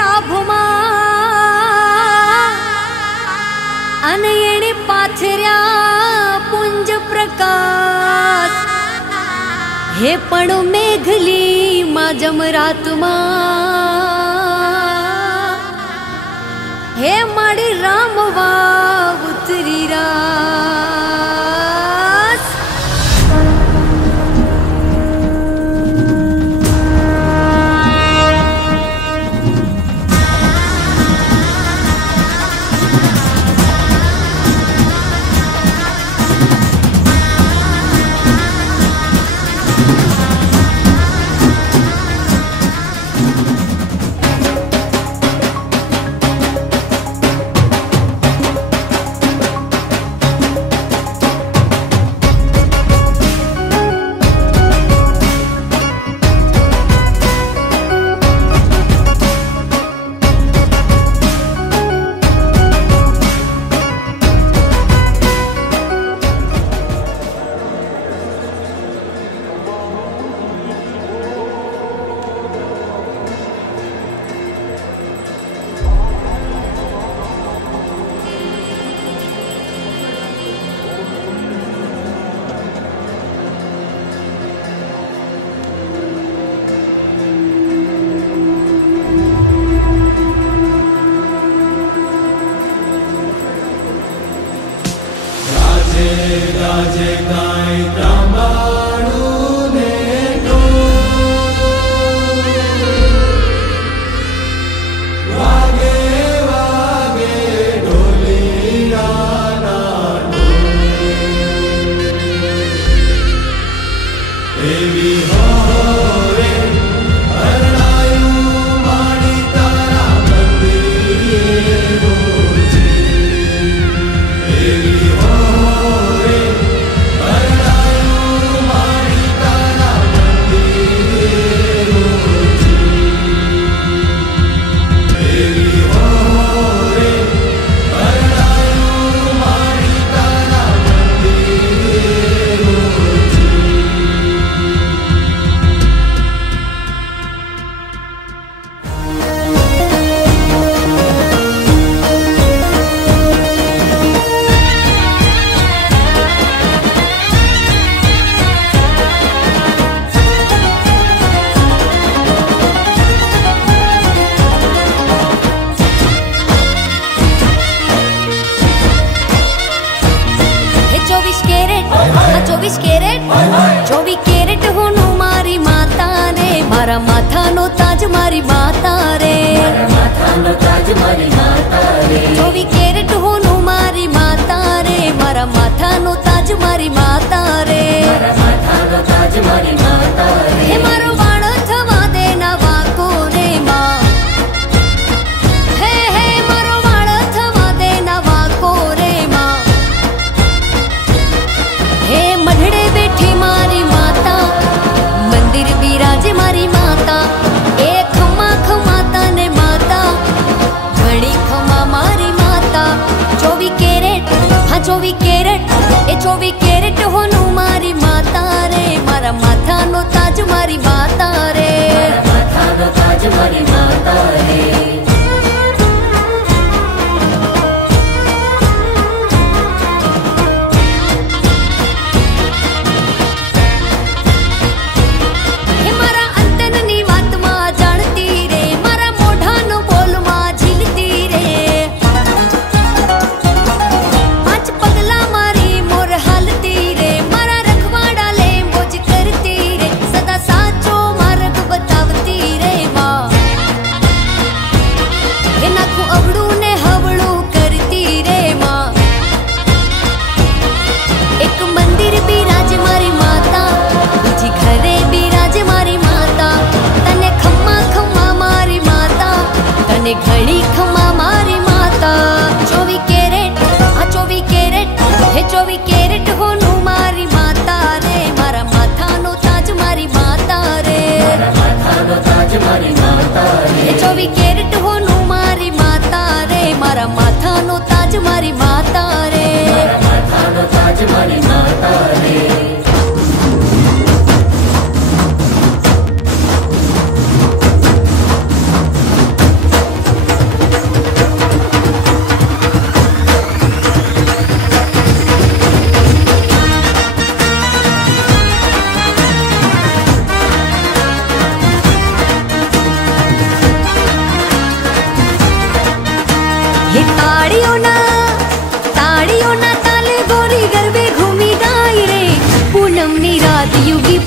આભમાં અને એણે પાથર્યા પુંજ પ્રકાશ હે પણ મેઘલી માં જમરાતમાં હે મારી રામવા ઉતરી રાસ राजे गाय तांबाड़ू ने वागे वागे ढोलिया ना देवी हो रे हरणायु माड़ी तारा मंदिर देवी हो ચોવીસ કેરેટ હોનું મારી માતા રે મારા માથાનો તાજ મારી માતા રે 24 કેરેટ હોનું મારી માતા રે મારા માથાનો તાજ મારી માતા રે હે મારો વાળો થવા દે ના વાકો રે માં હે હે મારો વાળો થવા દે ના વાકો રે માં હે મઢડે બેઠી મારી માતા મંદિર બિરાજે મારી માતા એ ખમા ખમાતા ને માતા ઘણી ખમા મારી માતા 24 કેરેટ હા 24 કેરેટ એ 24 કેરેટ હોનું મારી માતા રે મારા માથાનો તાજ મારી માતા રે ઘણી ખમા મારી માતા 24 કેરેટ આ 24 કેરેટ હે 24 કેરેટ હોનું મારી માતા રે મારા માથાનો તાજ મારી માતા રે હે 24 કેરેટ હોનું મારી માતા રે મારા માથાનો તાજ મારી માતા રે ताड़ियों ना ताले गोरी गरबे घूमी गाई रे पूनम नी रात युगी